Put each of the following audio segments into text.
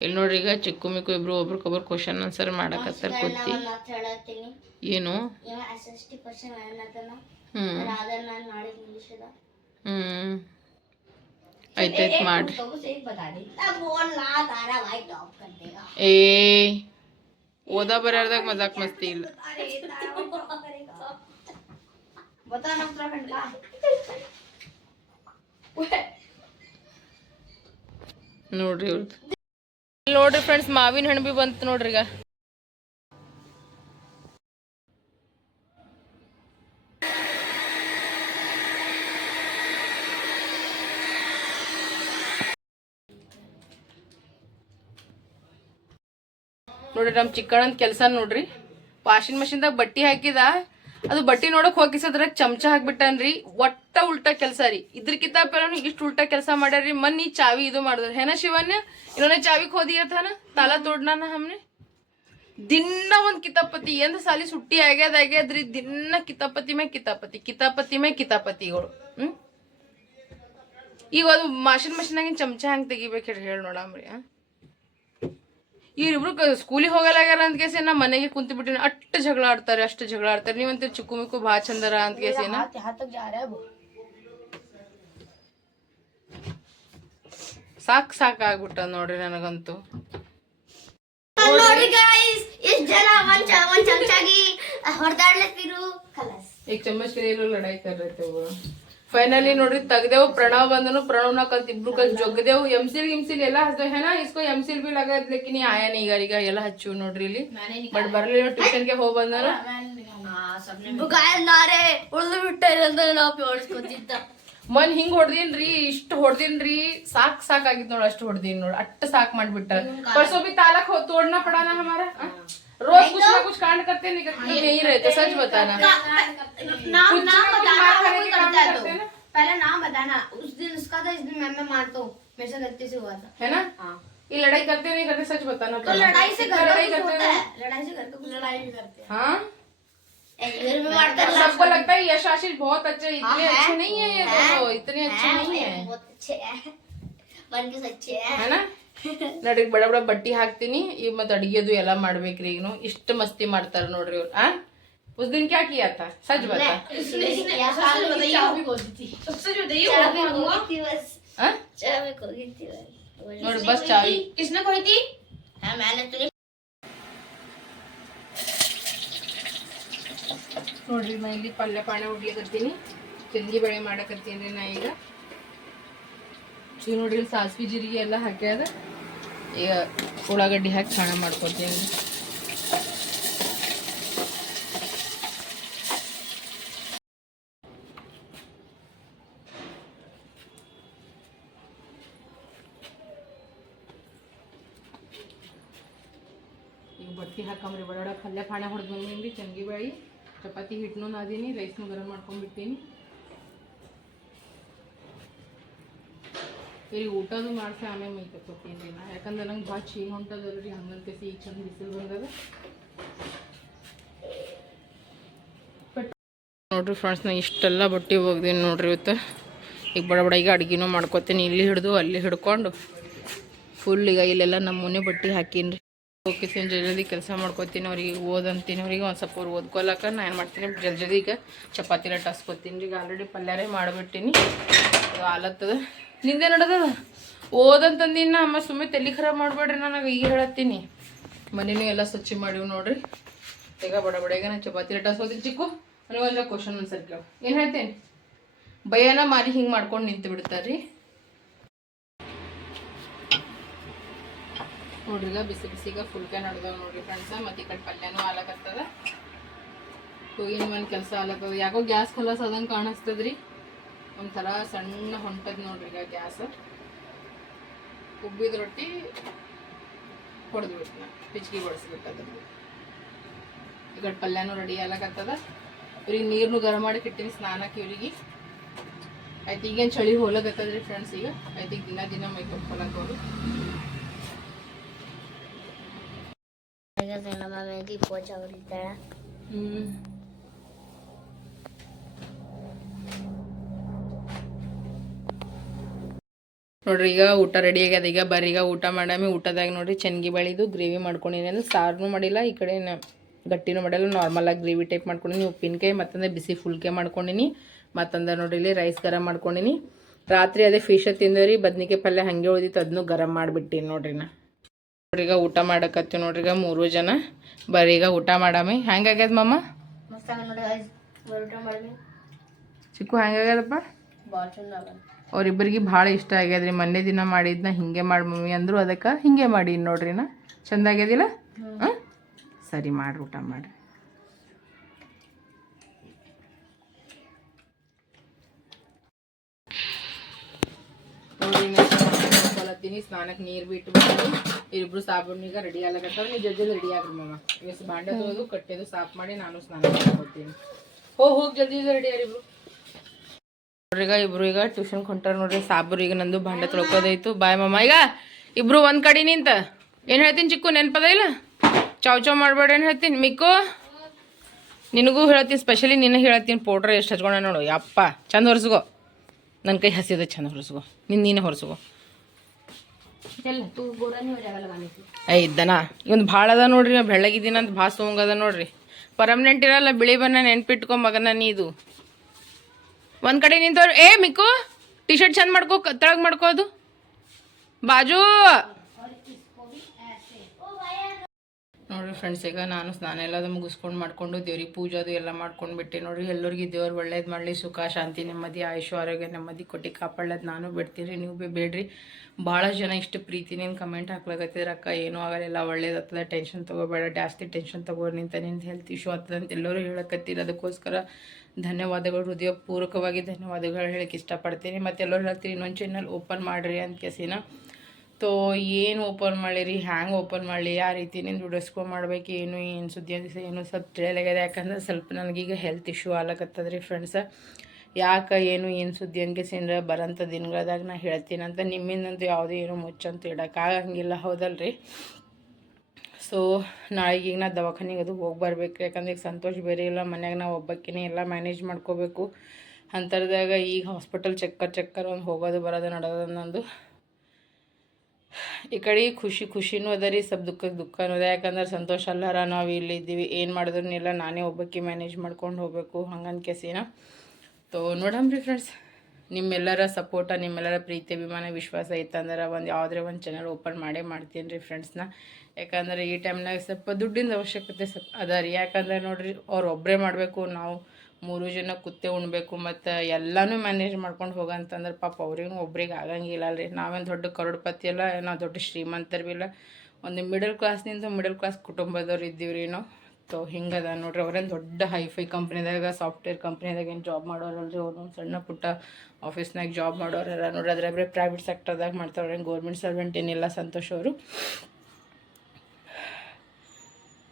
ಇಲ್ಲಿ ನೋಡ್ರಿ ಈಗ ಚಿಕ್ಕಮಿಕ್ಕು ಇಬ್ರು ಒಬ್ರಿಗೊಬ್ರು ಕ್ವಶನ್ ಆನ್ಸರ್ ಮಾಡಕತ್ತಾರ ಕೂತಿ ಏನು ಹ್ಮ್ ಆಯ್ತಾಯ್ತು ಮಾಡ್ರಿ ಏ ಓದಾ ಬರ್ಯಾರ್ದಾಗ ಮಜಾಕ್ ಮಸ್ತಿ ಇಲ್ಲ ನೋಡ್ರಿ ಅವ್ರದ್ದು ನೋಡ್ರಿ ಫ್ರೆಂಡ್ಸ್ ಮಾವಿನ ಹಣ್ಣು ಬಿ ಬಂತು ನೋಡ್ರಿ ಈಗ. ನೋಡ್ರಿ ನಮ್ಮ ಚಿಕ್ಕಣ್ಣ ಕೆಲಸ ನೋಡ್ರಿ. ವಾಷಿಂಗ್ ಮಷಿನ್ದಾಗ ಬಟ್ಟಿ ಹಾಕಿದ. ಅದು ಬಟ್ಟಿ ನೋಡಕ್ ಹೋಗಿಸದ್ರಾಗ ಚಮಚ ಹಾಕ್ಬಿಟ್ಟನ್ರಿ. ಒಟ್ಟ ಉಲ್ಟಾ ಕೆಲಸ ರೀ. ಇದ್ರಕಿಂತ ಪೆರನು ಇಷ್ಟು ಉಲ್ಟಾ ಕೆಲಸ ಮಾಡ್ಯಾರ್ರಿ. ಮನ್ನಿ ಚಾವಿ ಇದು ಮಾಡಿದ್ರಿ. ಹೇನ ಶಿವನ್ಯ ಇನ್ನೊಂದೇ ಚಾವಿ ಖೋದಿಯತನ ತಾಲ ತೋಡ್ನಾನ ಹಮ್ನೆ? ದಿನ ಒಂದ್ ಕಿತಾಪತಿ. ಎಂದ ಸಾಲಿ ಸುಟ್ಟಿ ಆಗ್ಯಾದ ಆಗ್ಯಾದ್ರಿ. ದಿನ ಕಿತಾಪತಿ ಮೇ ಕಿತಾಪತಿ. ಕಿತಾಪತಿ ಮೇ ಕಿತಾಪತಿಗಳು. ಹ್ಮ್? ಈಗ ಅದು ಮಾಷಿನ್ ಮಷಿನ್ ಆಗಿನ ಚಮಚ ಹಂಗ್ ತೆಗಿಬೇಕು ಹೇಳಿ ನೋಡಮ್ರಿ ಇವ್ರಿಬ್ರು ಸ್ಕೂಲಿಗೆ ಹೋಗಲಾಗ್ಯಾರ ಅಂತ ಕೇಸಿ ನಾ ಮನೆಗೆ ಕುಂತು ಬಿಟ್ಟಿನ ಅಷ್ಟು ಜಗಳ ಆಡ್ತಾರೆ ಅಷ್ಟು ಜಗಳ ಆಡ್ತಾರೆ. ನೀವಂತ ಚಿಕ್ಕು ಮಿಕ್ಕು ಬಾ ಚಂದರ ಅಂತ ಕೇಸಿ ಸಾಕ್ ಸಾಕ್ ಆಗ್ಬಿಟ್ಟ ನೋಡ್ರಿ ನನಗಂತೂ. ನೋಡಿ ಗಾಯ್ಸ್ ಎಷ್ಟು ಜನ ಒಂದ್ ಒಂದ್ ಚಮಚಾಗಿ ಹೊಡೆದಾಡ್ಲತ್ತಿರು ಈಗ ಚಮಚ ಕೈಯಲ್ಲೂ ಲಡಾಯ್ತಾರೈತೆ ಅವರು. ಫೈನಲಿ ನೋಡ್ರಿ ತೆಗ್ದೇವು ಪ್ರಣವ್ ಬಂದನು ಪ್ರಣವ್ನ ಕಲ್ತ್ ಇಬ್ರು ಕಲ್ ಜೊಗ್ದೇವು. ಎಂಸಿಲ್ ಗಿಮ್ಸಿಲ್ ಎಲ್ಲ ಹಚ್ತೇವೆ ಹೇನಾ ಇಸ್ಕೋ ಎಂಸಿಲ್ ಬಿಲ್ ಆಗದ್ ಲೆಕ್ಕಿನಿ ಈಗ ಈಗ ಎಲ್ಲ ಹಚ್ಚಿವ್ ನೋಡ್ರಿ ಇಲ್ಲಿ. ಬಟ್ ಬರ್ಲಿಲ್ಲ ಟ್ಯೂಷನ್ಗೆ ಹೋಗ್ ಬಂದನು. ಮನ್ ಹಿಂಗ್ ಹೊಡ್ದಿನ್ರಿ ಇಷ್ಟ ಹೊಡ್ದಿನ್ರಿ ಸಾಕ್ ಸಾಕ್ ಆಗಿದ್ ನೋಡ್ ಅಷ್ಟು ಹೊಡ್ದಿನ್ ನೋಡ್ ಅಟ್ಟ ಸಾಕ್ ಮಾಡ್ಬಿಟ್ಟು. ಪರ್ಸೋಬಿ ತಾಲಕ್ ತೋಡ್ನ ಪಡಾನ ಹಮಾರ रोज कुछ ना कुछ कांड करते नहीं करते यही रहते सच बताना। नाम नाम बताना कोई करता है तो। पहले नाम बताना उस दिन उसका था इस दिन मैं मैं मानता हूँ। मेरे से गलती से हुआ था। है ना? हाँ। ये लड़ाई करते नहीं करते सच बताना तो लड़ाई से घर लड़ाई करते हैं। लड़ाई से घर का कुछ लड़ाई भी करते हाँ। हैं? घर में मारते और सबको लगता है यश आशीष बहुत अच्छे इतने हाँ, है। अच्छे नहीं है ये दोनों इतने अच्छे नहीं है। बहुत अच्छे हैं। के सच्चे हैं। है ना? ನೋಡ್ರಿ ಬಡ ಬಡ ಬಟ್ಟೆ ಹಾಕ್ತೀನಿ ಈಗ ಮತ್ತು ಅಡುಗೆದು ಎಲ್ಲ ಮಾಡ್ಬೇಕ್ರಿ ಈಗ ನಾವು ಇಷ್ಟು ಮಸ್ತಿ ಮಾಡ್ತಾರೆ ನೋಡ್ರಿ ಅವ್ರು ಆ ಉಸ್ದಿನ ಕ್ಯಾಕಿ ಆತ ಸಜ್ಜ ಬತ್ತ ನೋಡ್ರಿ ಬಸ್ ಚಾವಿ ಕೃಷ್ಣಕ್ ಹೋಯ್ತಿ ನೋಡ್ರಿ ನಾ ಇಲ್ಲಿ ಪಲ್ಯ ಪಾಣ ಹುಡ್ಲಿಕತ್ತೀನಿ ತಿಂಡಿ ಬೇಳೆ ಮಾಡಕತ್ತೀನಿ ನಾ ಈಗ ಇವ್ ನೋಡ್ರಿ ಸಾಸ್ವಿ ಜೀರಿಗೆ ಎಲ್ಲ ಹಾಕ್ಯಾದ ಈಗ ಉಳ್ಳಾಗಡ್ಡಿ ಹಾಕಿ ಚಾಣ ಮಾಡ್ಕೊತೀನಿ ಈಗ ಬಟ್ಟಿ ಹಾಕಂಬ್ರಿ ಬಡ ಪಲ್ಯ ಪಾಣ ಹೊಡೆದು ಬಂದೀನಿ ಚಂಗಿ ಬೇಳೆ ಚಪಾತಿ ಹಿಟ್ಟನು ನಾದೀನಿ ರೈಸ್ನು ಗರಂ ಮಾಡ್ಕೊಂಡ್ಬಿಟ್ಟೀನಿ ಈಗ ಊಟದು ಮಾಡಿಸಿ, ಆಮೇಲೆ ಮೈ ತಕ್ಕೊತೀನಿ ರೀ ನಾ. ಯಾಕಂದ್ರೆ ನಂಗೆ ಭಾಳ ಚೀನ್ ಹೊಂಟದಲ್ಲ ರೀ, ಹಂಗಂತ ಈಗ ಚಂದ ಬಿಸಿಲು ಬಂದದ ನೋಡ್ರಿ ಫ್ರೆಂಡ್ಸ್ ನಾ ಇಷ್ಟೆಲ್ಲ ಬಟ್ಟೆ ಹೋಗ್ದೀನಿ ನೋಡ್ರಿ ಇವತ್ತು. ಈಗ ಬಡ ಬಡ ಈಗ ಅಡುಗೆನೂ ಮಾಡ್ಕೊತೀನಿ. ಇಲ್ಲಿ ಹಿಡಿದು, ಅಲ್ಲಿ ಹಿಡ್ಕೊಂಡು. ಫುಲ್ ಈಗ ಇಲ್ಲೆಲ್ಲ ನಮ್ಮೂನೇ ಬಟ್ಟೆ ಹಾಕೀನಿ ರೀ ಓಕೆ ಜಲ್ದಿ ಜಲ್ದಿ ಕೆಲಸ ಮಾಡ್ಕೊತೀನಿ, ಅವ್ರಿಗೆ ಓದಂತೀನಿ ಅವ್ರಿಗೆ ಒಂದು ಸ್ವಲ್ಪ ಅವ್ರು ಓದ್ಕೊಲಕ್ಕ ನಾ ಏನು ಮಾಡ್ತೀನಿ ಜಲ್ದಿ ಜಲ್ದಿ ಈಗ ಚಪಾತಿ ರಟ್ಟು ಹಸ್ಕೊತೀನಿ ಈಗ ಆಲ್ರೆಡಿ ಪಲ್ಯಾರೇ ಮಾಡಿಬಿಟ್ಟಿನಿ. ಅದು ಆಲತ್ತದ. ನಿಂದೆ ನಡ್ದದ? ಓದಂತಂದಿನ ಅಮ್ಮ ಸುಮ್ಮನೆ ತಲೆ ಖರಾಬ್ ಮಾಡಬೇಡ್ರಿ ನನಗೆ ಈಗ ಹೇಳತ್ತೀನಿ. ಮನೇನು ಎಲ್ಲ ಸ್ವಚ್ಛ ಮಾಡಿವು ನೋಡ್ರಿ. ಈಗ ಬಡ ಬಡ, ಈಗ ನಾನು ಚಪಾತಿ ರಟ್ಟು ಹಸ್ಕೋತೀನಿ ಚಿಕ್ಕು ಒಂದು ಕ್ವಶನ್ ಆನ್ಸರ್ ಕೇಳು. ಏನು ಹೇಳ್ತೀನಿ? ಭಯನ ಮಾರಿ ಹಿಂಗೆ ಮಾಡ್ಕೊಂಡು ನಿಂತು ಬಿಡ್ತಾರ್ರಿ ನೋಡ್ರಿ ಈಗ ಬಿಸಿ ಬಿಸಿಗ ಫುಲ್ಕೆ ನಡ್ದವ ನೋಡ್ರಿ ಫ್ರೆಂಡ್ಸ ಮತ್ತೆ ಈ ಕಡೆ ಪಲ್ಯನೂ ಆಲಕತ್ತದ ಹೂವಿನ ಒಂದು ಕೆಲಸ ಆಲತ್ತದ ಯಾಕೋ ಗ್ಯಾಸ್ ಖಲಾಸ್ ಅದಂಗೆ ಕಾಣಿಸ್ತದ್ರಿ. ಒಂಥರ ಸಣ್ಣ ಹೊಂಟದ್ ನೋಡ್ರಿ ಈಗ ಗ್ಯಾಸ್. ಉಬ್ಬಿದ ರೊಟ್ಟಿ ಹೊಡೆದು ಬಿಟ್ಟು ಹೆಚ್ಚಿಗೆ ಬಡಿಸ್ಬಿಟ್ಟದ ಈ ಕಡೆ ಪಲ್ಯನೂ ರೆಡಿ ಆಲಕತ್ತದ ಇವ್ರಿಗೆ ನೀರ್ನು ಗರಂ ಮಾಡಿ ಇಟ್ಟಿನಿ ಸ್ನಾನಕ್ಕೆ ಇವ್ರಿಗೆ. ಆಯ್ತು, ಈಗೇನು ಚಳಿ ಹೋಲಕತ್ತದ್ರಿ ಫ್ರೆಂಡ್ಸ್ ಈಗ. ಆಯ್ತು, ಈಗ ದಿನ ದಿನ ಮೈ ಕೊಟ್ಕೊಳಕ್ ಹೊಡಿತಾಳೆ ಹ್ಮ್ ನೋಡ್ರಿ, ಈಗ ಊಟ ರೆಡಿ ಆಗ್ಯದ. ಈಗ ಬರೀಗ ಊಟ ಮಾಡಾಮಿ. ಊಟದಾಗ ನೋಡ್ರಿ ಚೆನ್ನಾಗಿ ಬಳಿದು ಗ್ರೇವಿ ಮಾಡ್ಕೊಂಡಿನಿ. ಅಂದ್ರೆ ಸಾರನು ಮಾಡಿಲ್ಲ, ಈ ಕಡೆ ಗಟ್ಟಿನೂ ಮಾಡಿಲ್ಲ. ನಾರ್ಮಲಾಗಿ ಗ್ರೇವಿ ಟೈಪ್ ಮಾಡ್ಕೊಂಡಿನಿ. ಉಪ್ಪಿನಕಾಯಿ, ಮತ್ತಂದ್ರೆ ಬಿಸಿ ಫುಲ್ಕೆ ಮಾಡ್ಕೊಂಡಿನಿ. ಮತ್ತಂದ್ರೆ ನೋಡ್ರಿ, ಇಲ್ಲಿ ರೈಸ್ ಗರಂ ಮಾಡ್ಕೊಂಡಿನಿ. ರಾತ್ರಿ ಅದೇ ಫಿಶ್ ತಿಂದರಿ ಬದ್ನಿಕಾಯಿ ಪಲ್ಯ ಹಂಗೆ ಉಳಿದಿತ್ತು ಅದನ್ನು ಗರಂ ಮಾಡಿಬಿಟ್ಟಿನಿ ನೋಡ್ರಿ ನಾ ನೋಡ್ರಿ ಈಗ ಊಟ ಮಾಡಕತ್ತೀವಿ ನೋಡ್ರಿ ಈಗ ಮೂರು ಜನ. ಬರೀ ಈಗ ಊಟ ಮಾಡಾಮಿ. ಹೆಂಗಾಗ್ಯದ ಮಮ್ಮ ಚಿಕ್ಕು ಹೆಂಗಾಗ್ಯದಪ್ಪ ಅವ್ರಿಬ್ಬರಿಗೆ ಭಾಳ ಇಷ್ಟ ಆಗ್ಯದ್ರಿ. ಮೊನ್ನೆ ದಿನ ಮಾಡಿದ್ನ ಹಿಂಗೆ ಮಾಡಿ ಮಮ್ಮಿ ಅಂದ್ರು ಅದಕ್ಕೆ ಹಿಂಗೆ ಮಾಡಿ ನೋಡ್ರಿ ನಾ ಚಂದ ಆಗ್ಯದಿಲ್ಲ? ಹಾಂ? ಸರಿ ಮಾಡ್ರಿ ಊಟ ಮಾಡ್ರಿ ನೋಡ್ರಿ ಕಲತ್ತೀನಿ ಸ್ನಾನಕ್ಕೆ ನೀರು ಬಿಟ್ಟು ಬಂದು ಇಬ್ರು ಈಗ ರೆಡಿ ಆಗ್ಲಕತ್ತಾವ ನೀವು ಜಲ್ದಿ ರೆಡಿ ಆಗ್ರಿ ಮಮ್ಮ ಇವತ್ತು ಬಾಂಡೆ ತೊಳೆದು ಕಟ್ಟೆದು ಸಾಫ್ ಮಾಡಿ ನಾನು ಸ್ನಾನ ಮಾಡ್ಕೊತೀನಿ. ಹೋಗಿ ಹೋಗಿ ಜಲ್ದಿ ರೆಡಿ ಆಗ್ರಿ ಇಬ್ರು? ನೋಡ್ರಿ ಈಗ ಇಬ್ರು ಈಗ ಟ್ಯೂಷನ್ ಹೊಂಟಾರ ನೋಡ್ರಿ, ಸಾಬ್ರು ಈಗ ನಂದು ಬಾಂಡೆ ತೊಳ್ಕೋದಾಯ್ತು ಬಾಯ್ ಮಮ್ಮ ಈಗ ಇಬ್ರು ಒಂದ್ ಕಡೆ ನಿಂತ. ಏನ್ ಹೇಳ್ತೀನಿ ಚಿಕ್ಕು, ನೆನ್ಪದ ಇಲ್ಲ? ಚಾವ್ ಚಾವ್ ಮಾಡ್ಬೇಡ ಏನ್ ಹೇಳ್ತೀನಿ? ಮಿಕ್ಕು? ನಿನಗೂ ಹೇಳ್ತೀನಿ ಸ್ಪೆಷಲಿ ನಿನ್ನ ಹೇಳ್ತೀನಿ ಪೌಡ್ರ್ ಎಷ್ಟು ಹಚ್ಕೊಂಡ ನೋಡು, ಯಪ್ಪ. ಚಂದ ಹೊರಸ್ಗೋ ನನ್ನ ಕೈ ಹಸಿದ ಚಂದ ಹೊರಸ್ಗೋ ನಿನ್ನ ನೀನೇ ಹೊರಸ್ಕೋ ಐದು ದನ ಇವಂದು ಭಾಳ ಅದ ನೋಡ್ರಿ ನಾ ಬೆಳ್ಳಗಿದ್ದೀನಿ ಅಂತ ಭಾಳ ಸೋಂಗದ ನೋಡ್ರಿ. ಪರ್ಮನೆಂಟ್ ಇರಲ್ಲ, ಬಿಳಿ ಬಣ್ಣ ನೆನ್ಪಿಟ್ಕೊಂಬಗನ ನೀ ಇದು. ಒಂದು ಕಡೆ ನಿಂತವ್ರು ಏ, ಮಿಕ್ಕು ಟಿ ಶರ್ಟ್ ಚಂದ್ ಮಾಡ್ಕೋ ತಳಗ್ ಮಾಡ್ಕೋದು ಬಾಜು! ನೋಡ್ರಿ ಫ್ರೆಂಡ್ಸ್ ಈಗ ನಾನು ಸ್ನಾನ ಎಲ್ಲದು ಮುಗಿಸ್ಕೊಂಡು ಮಾಡ್ಕೊಂಡು ದೇವ್ರಿಗೆ ಪೂಜೆ ಅದು ಎಲ್ಲ ಮಾಡ್ಕೊಂಡು ಬಿಟ್ಟೆ. ನೋಡಿರಿ, ಎಲ್ಲರಿಗೆ ದೇವ್ರು ಒಳ್ಳೇದು ಮಾಡಲಿ, ಸುಖ, ಶಾಂತಿ, ನೆಮ್ಮದಿ, ಆಯುಷು, ಆರೋಗ್ಯ, ನೆಮ್ಮದಿ ಕೊಟ್ಟು ಕಾಪಾಡೋದು ನಾನು ಬಿಡ್ತೀನಿ. ನೀವು ಬಿ ಬೇಡ್ರಿ. ಭಾಳ ಜನ ಇಷ್ಟು ಪ್ರೀತಿನೇನು ಕಮೆಂಟ್ ಹಾಕ್ಲಾಗತ್ತಿದ್ರೆ ಅಕ್ಕ. ಏನೂ ಆಗಲ್ಲ, ಎಲ್ಲ ಒಳ್ಳೇದಾಗ್ತದೆ ಟೆನ್ಷನ್ ತೊಗೋಬೇಡ, ಜಾಸ್ತಿ ಟೆನ್ಷನ್ ತೊಗೋರಿ ನಿಂತ ನಿಂತ ಹೆಲ್ತ್ ಇಶ್ಯೂ ಆಗ್ತದೆ ಅಂತ ಎಲ್ಲರೂ ಹೇಳಕತ್ತೀರಿ. ಅದಕ್ಕೋಸ್ಕರ ಧನ್ಯವಾದಗಳು. ಹೃದಯಪೂರ್ವಕವಾಗಿ ಧನ್ಯವಾದಗಳು ಹೇಳಕ್ಕೆ ಇಷ್ಟಪಡ್ತೀನಿ. ಮತ್ತೆ ಎಲ್ಲರೂ ಹೇಳ್ತೀರಿ, ಇನ್ನೊಂದು ಚಾನಲ್ ಓಪನ್ ಮಾಡಿರಿ ಅಂತ ಕೆಸಿನ. ತೋ ಏನು ಓಪನ್ ಮಾಡಿರಿ, ಹ್ಯಾಂಗೆ ಓಪನ್ ಮಾಡಲಿ ಯಾವ ರೀತಿ ನಿಂದು ವಿಡಿಯೋಸ್ಕೊ ಮಾಡ್ಬೇಕು, ಏನು ಏನು ಸುದ್ದಿ ಅಂತ ಏನು ಸ್ವಲ್ಪ ತಿಳಿಯಲಾಗ್ಯದ ಯಾಕಂದ್ರೆ ಸ್ವಲ್ಪ ನನಗೀಗ ಹೆಲ್ತ್ ಇಶ್ಯೂ ಆಗ್ಲಕತ್ತದ ರೀ ಫ್ರೆಂಡ್ಸ ಯಾಕೆ, ಏನು ಏನು ಸುದ್ದಿ ಅನ್ಕೇಸಿಂದ್ರೆ ಬರೋಂಥ ದಿನಗಳದಾಗ ನಾ ಹೇಳ್ತೀನಿ ಅಂತ, ನಿಮ್ಮಿಂದಂತೂ ಯಾವುದೇ ಏನು ಮುಚ್ಚಂತ ಇಡೋಕ್ಕಾಗಂಗಿಲ್ಲ ಹೌದಲ್ರಿ? ಸೊ ನಾಳೆಗೀಗ ನಾ ದವಾಖಾನೆಗೆ ಅದು ಹೋಗಿ ಬರ್ಬೇಕು, ಯಾಕಂದ್ರೆ ಈಗ ಸಂತೋಷ ಬೇರೆ ಇಲ್ಲ, ಮನ್ಯಾಗ ನಾವು ಒಬ್ಬಕ್ಕಿನೇ ಎಲ್ಲ ಮ್ಯಾನೇಜ್ ಮಾಡ್ಕೋಬೇಕು. ಅಂಥರ್ದಾಗ ಈಗ ಹಾಸ್ಪಿಟಲ್ ಚಕ್ಕರ್ ಚಕ್ಕರ್ ಒಂದು ಹೋಗೋದು, ಬರೋದು ನಡೆಯೋದು ನಂದು ಈ ಕಡೆ ಖುಷಿ ಖುಷಿನೂ ಅದ ರೀ, ಸ್ವಲ್ಪ ದುಃಖಕ್ಕೆ ದುಃಖನೂ ಅದ. ಯಾಕಂದ್ರೆ ಸಂತೋಷ ಅಲ್ಲಾರ, ನಾವು ಇಲ್ಲಿ ಇದ್ದೀವಿ. ಏನು ಮಾಡಿದ್ರನ್ನೆಲ್ಲ ನಾನೇ ಒಬ್ಬಕ್ಕೆ ಮ್ಯಾನೇಜ್ ಮಾಡ್ಕೊಂಡು ಹೋಗಬೇಕು ಹಂಗಂದು ಕೆಸಿನ. ತೋ ನೋಡಮ್ರಿ ಫ್ರೆಂಡ್ಸ್ ನಿಮ್ಮೆಲ್ಲರ ಸಪೋರ್ಟ ನಿಮ್ಮೆಲ್ಲರ ಪ್ರೀತಿ, ಅಭಿಮಾನ, ವಿಶ್ವಾಸ ಇತ್ತಂದ್ರೆ ಒಂದು ಯಾವುದೇ ಒಂದು ಚಾನಲ್ ಓಪನ್ ಮಾಡೇ ಮಾಡ್ತೀನಿ ರೀ ಫ್ರೆಂಡ್ಸ್ನ ಯಾಕಂದ್ರೆ ಈ ಟೈಮ್ನಾಗ ಸ್ವಲ್ಪ ದುಡ್ಡಿನ ಅವಶ್ಯಕತೆ ಸ್ವಲ್ಪ ಅದ ರೀ. ಯಾಕಂದ್ರೆ ನೋಡಿರಿ, ಅವ್ರು ಒಬ್ಬರೇ ಮಾಡಬೇಕು, ನಾವು ಮೂರು ಜನ ಕುತ್ತೆ ಉಣ್ಬೇಕು, ಮತ್ತು ಎಲ್ಲನೂ ಮ್ಯಾನೇಜ್ ಮಾಡ್ಕೊಂಡು ಹೋಗಂತಂದ್ರೆ ಪಾಪ ಅವ್ರಿಗೂ ಒಬ್ರಿಗೆ ಆಗಂಗಿಲ್ಲ ಅಲ್ರಿ ನಾವೇನು ದೊಡ್ಡ ಕರೋಡ್ಪತಿ ಅಲ್ಲ, ನಾವು ದೊಡ್ಡ ಶ್ರೀಮಂತರು ಭೀ ಇಲ್ಲ ಒಂದು ಮಿಡಲ್ ಕ್ಲಾಸ್ನಿಂದ ಮಿಡಲ್ ಕ್ಲಾಸ್ ಕುಟುಂಬದವ್ರು ಇದ್ದೀವಿ ರೀ ನಾವು. ತೋ, ಹಿಂಗದ ನೋಡ್ರಿ, ಅವ್ರೇನು ದೊಡ್ಡ ಹೈಫೈ ಕಂಪ್ನಿದಾಗ ಸಾಫ್ಟ್ವೇರ್ ಕಂಪ್ನಿದಾಗ ಏನು ಜಾಬ್ ಮಾಡೋರಲ್ರಿ ಅವ್ರು. ಸಣ್ಣ ಪುಟ್ಟ ಆಫೀಸ್ನಾಗ ಜಾಬ್ ಮಾಡೋರಲ್ಲ ನೋಡ್ರಿ. ಅದ್ರ ಬರೀ ಪ್ರೈವೇಟ್ ಸೆಕ್ಟರ್ದಾಗ ಮಾಡ್ತಾವ್ರೆ ಗೌರ್ಮೆಂಟ್ ಸರ್ವೆಂಟ್ ಏನಿಲ್ಲ, ಸಂತೋಷ್ ಅವರು.